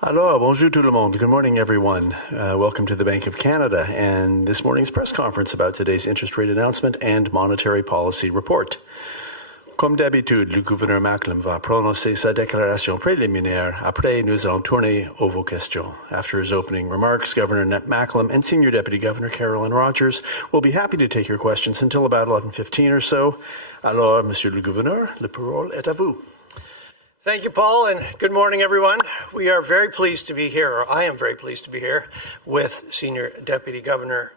Alors, bonjour tout le monde. Good morning, everyone. Welcome to the Bank of Canada and this morning's press conference about today's interest rate announcement and monetary policy report. Comme d'habitude, le gouverneur Macklem va prononcer sa déclaration préliminaire. Après, nous allons tourner aux vos questions. After his opening remarks, Governor Macklem and Senior Deputy Governor Carolyn Rogers will be happy to take your questions until about 11:15 or so. Alors, Monsieur le Gouverneur, la parole est à vous. Thank you, Paul, and good morning, everyone. We are very pleased to be here, or I am very pleased to be here, with Senior Deputy Governor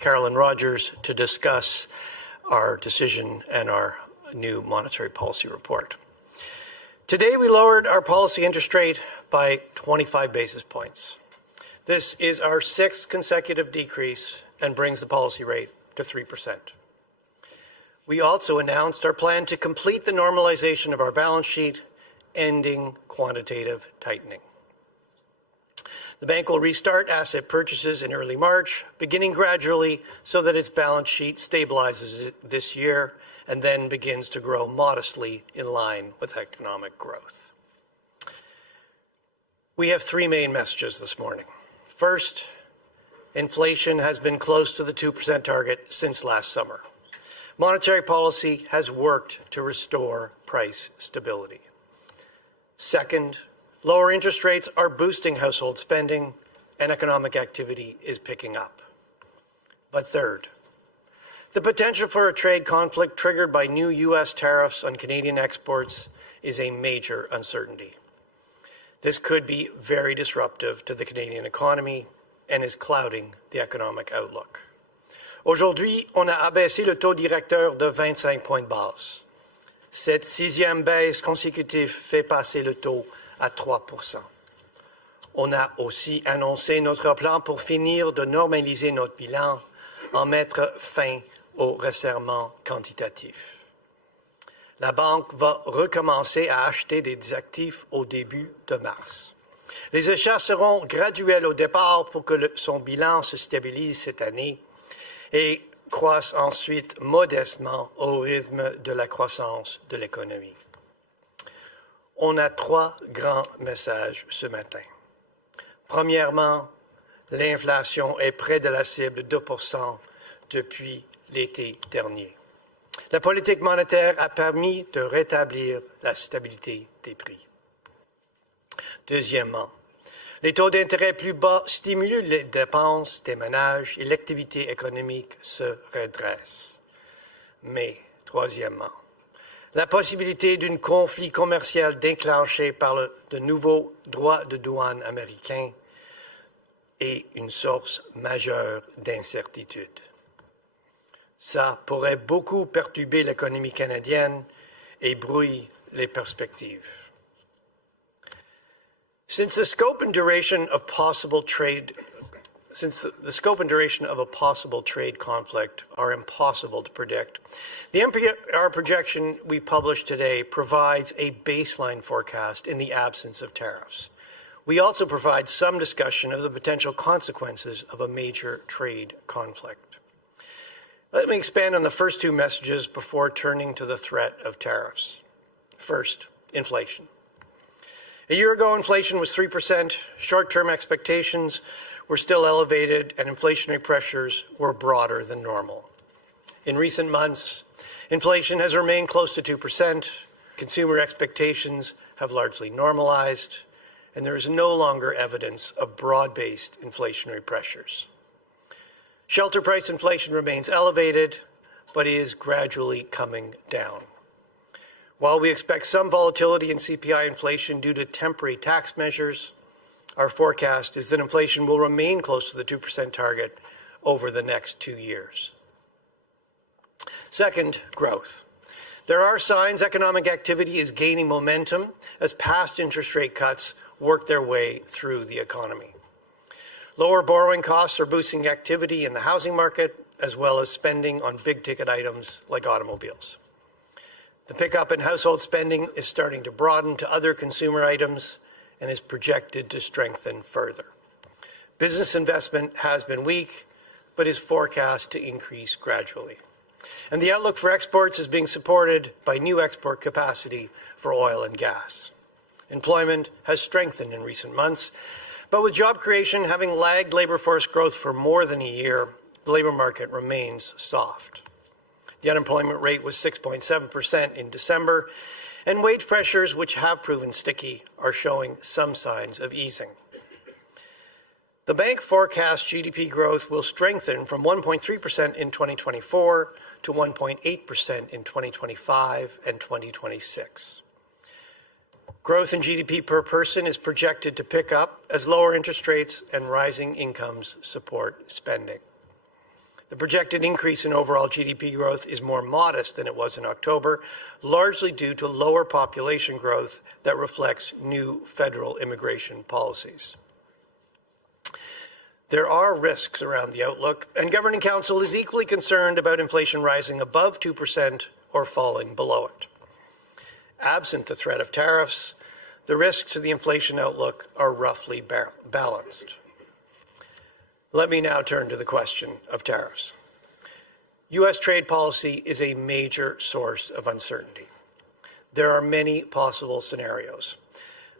Carolyn Rogers to discuss our decision and our new monetary policy report. Today, we lowered our policy interest rate by 25 basis points. This is our sixth consecutive decrease and brings the policy rate to 3%. We also announced our plan to complete the normalization of our balance sheet, ending quantitative tightening. The bank will restart asset purchases in early March, beginning gradually so that its balance sheet stabilizes this year and then begins to grow modestly in line with economic growth. We have three main messages this morning. First, inflation has been close to the 2% target since last summer. Monetary policy has worked to restore price stability. Second, lower interest rates are boosting household spending and economic activity is picking up. But third, the potential for a trade conflict triggered by new U.S. tariffs on Canadian exports is a major uncertainty. This could be very disruptive to the Canadian economy and is clouding the economic outlook. Aujourd'hui, on a abaissé le taux directeur de 25 points de base. Cette sixième baisse consécutive fait passer le taux à 3%. On a aussi annoncé notre plan pour finir de normaliser notre bilan en mettre fin au resserrement quantitatif. La banque va recommencer à acheter des actifs au début de mars. Les achats seront graduels au départ pour que son bilan se stabilise cette année et croissent ensuite modestement au rythme de la croissance de l'économie. On a trois grands messages ce matin. Premièrement, l'inflation est près de la cible de 2% depuis l'été dernier. La politique monétaire a permis de rétablir la stabilité des prix. Deuxièmement, les taux d'intérêt plus bas stimulent les dépenses des ménages et l'activité économique se redresse. Mais, troisièmement, la possibilité d'un conflit commercial déclenché par de nouveaux droits de douane américains est une source majeure d'incertitude. Ça pourrait beaucoup perturber l'économie canadienne et brouiller les perspectives. Since the scope and duration of a possible trade conflict are impossible to predict, the NPR projection we published today provides a baseline forecast in the absence of tariffs. We also provide some discussion of the potential consequences of a major trade conflict. Let me expand on the first two messages before turning to the threat of tariffs. First, inflation. A year ago, inflation was 3%. Short-term expectations were still elevated, and inflationary pressures were broader than normal. In recent months, inflation has remained close to 2%. Consumer expectations have largely normalized, and there is no longer evidence of broad-based inflationary pressures. Shelter price inflation remains elevated, but is gradually coming down. While we expect some volatility in CPI inflation due to temporary tax measures, our forecast is that inflation will remain close to the 2% target over the next 2 years. Second, growth. There are signs economic activity is gaining momentum as past interest rate cuts work their way through the economy. Lower borrowing costs are boosting activity in the housing market, as well as spending on big-ticket items like automobiles. The pickup in household spending is starting to broaden to other consumer items and is projected to strengthen further. Business investment has been weak, but is forecast to increase gradually. And the outlook for exports is being supported by new export capacity for oil and gas. Employment has strengthened in recent months, but with job creation having lagged labor force growth for more than a year, the labor market remains soft. The unemployment rate was 6.7% in December, and wage pressures, which have proven sticky, are showing some signs of easing. The bank forecasts GDP growth will strengthen from 1.3% in 2024 to 1.8% in 2025 and 2026. Growth in GDP per person is projected to pick up as lower interest rates and rising incomes support spending. The projected increase in overall GDP growth is more modest than it was in October, largely due to lower population growth that reflects new federal immigration policies. There are risks around the outlook, and Governing Council is equally concerned about inflation rising above 2% or falling below it. Absent the threat of tariffs, the risks to the inflation outlook are roughly balanced. Let me now turn to the question of tariffs. U.S. trade policy is a major source of uncertainty. There are many possible scenarios.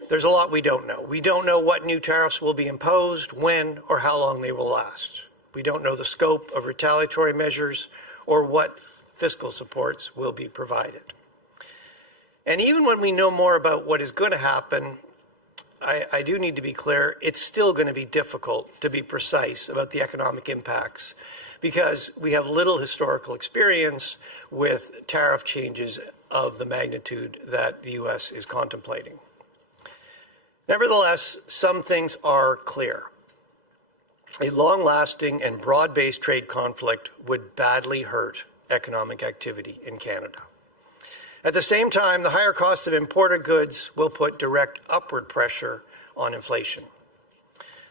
There's a lot we don't know. We don't know what new tariffs will be imposed, when, or how long they will last. We don't know the scope of retaliatory measures or what fiscal supports will be provided. And even when we know more about what is going to happen, I do need to be clear, it's still going to be difficult to be precise about the economic impacts because we have little historical experience with tariff changes of the magnitude that the U.S. is contemplating. Nevertheless, some things are clear. A long-lasting and broad-based trade conflict would badly hurt economic activity in Canada. At the same time, the higher cost of imported goods will put direct upward pressure on inflation.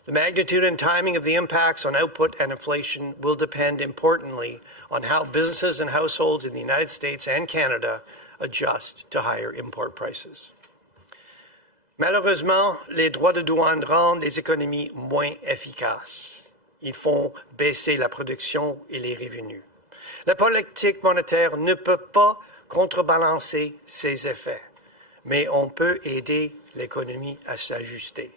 The magnitude and timing of the impacts on output and inflation will depend importantly on how businesses and households in the United States and Canada adjust to higher import prices. Malheureusement, les droits de douane rendent les économies moins efficaces. Ils font baisser la production et les revenus. La politique monétaire ne peut pas contrebalancer ces effets, mais on peut aider l'économie à s'ajuster.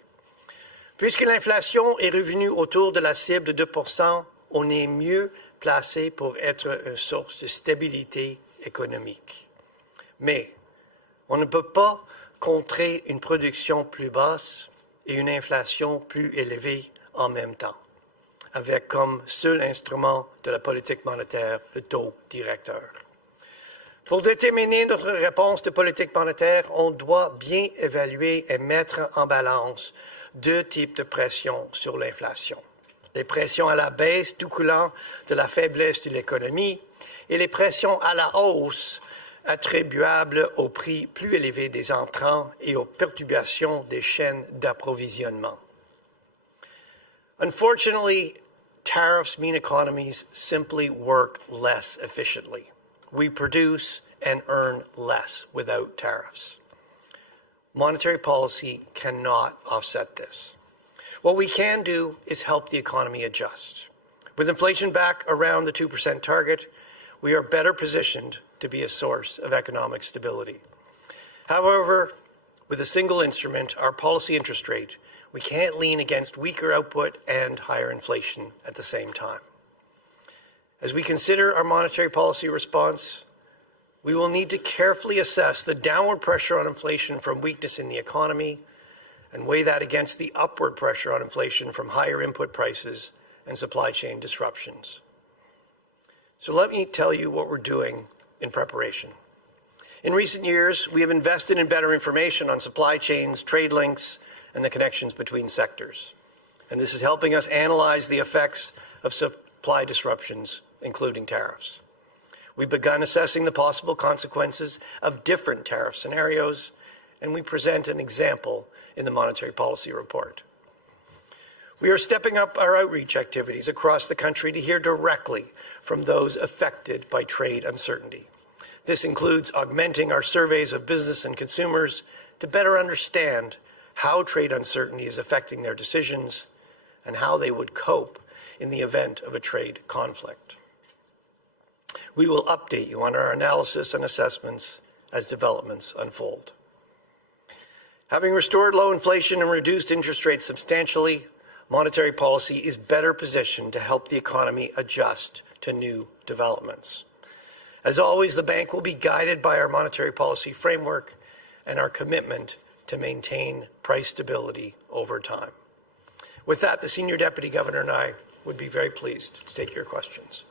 Puisque l'inflation est revenue autour de la cible de 2%, on est mieux placé pour être une source de stabilité économique. Mais on ne peut pas contrer une production plus basse et une inflation plus élevée en même temps, avec comme seul instrument de la politique monétaire le taux directeur. Pour déterminer notre réponse de politique monétaire, on doit bien évaluer et mettre en balance deux types de pressions sur l'inflation. Les pressions à la baisse découlant de la faiblesse de l'économie et les pressions à la hausse attribuables au prix plus élevé des entrants et aux perturbations des chaînes d'approvisionnement. Unfortunately, tariffs mean economies simply work less efficiently. We produce and earn less without tariffs. Monetary policy cannot offset this. What we can do is help the economy adjust. With inflation back around the 2% target, we are better positioned to be a source of economic stability. However, with a single instrument, our policy interest rate, we can't lean against weaker output and higher inflation at the same time. As we consider our monetary policy response, we will need to carefully assess the downward pressure on inflation from weakness in the economy and weigh that against the upward pressure on inflation from higher input prices and supply chain disruptions. So let me tell you what we're doing in preparation. In recent years, we have invested in better information on supply chains, trade links, and the connections between sectors. And this is helping us analyze the effects of supply disruptions, including tariffs. We've begun assessing the possible consequences of different tariff scenarios, and we present an example in the Monetary Policy Report. We are stepping up our outreach activities across the country to hear directly from those affected by trade uncertainty. This includes augmenting our surveys of business and consumers to better understand how trade uncertainty is affecting their decisions and how they would cope in the event of a trade conflict. We will update you on our analysis and assessments as developments unfold. Having restored low inflation and reduced interest rates substantially, monetary policy is better positioned to help the economy adjust to new developments. As always, the bank will be guided by our monetary policy framework and our commitment to maintain price stability over time. With that, the Senior Deputy Governor and I would be very pleased to take your questions.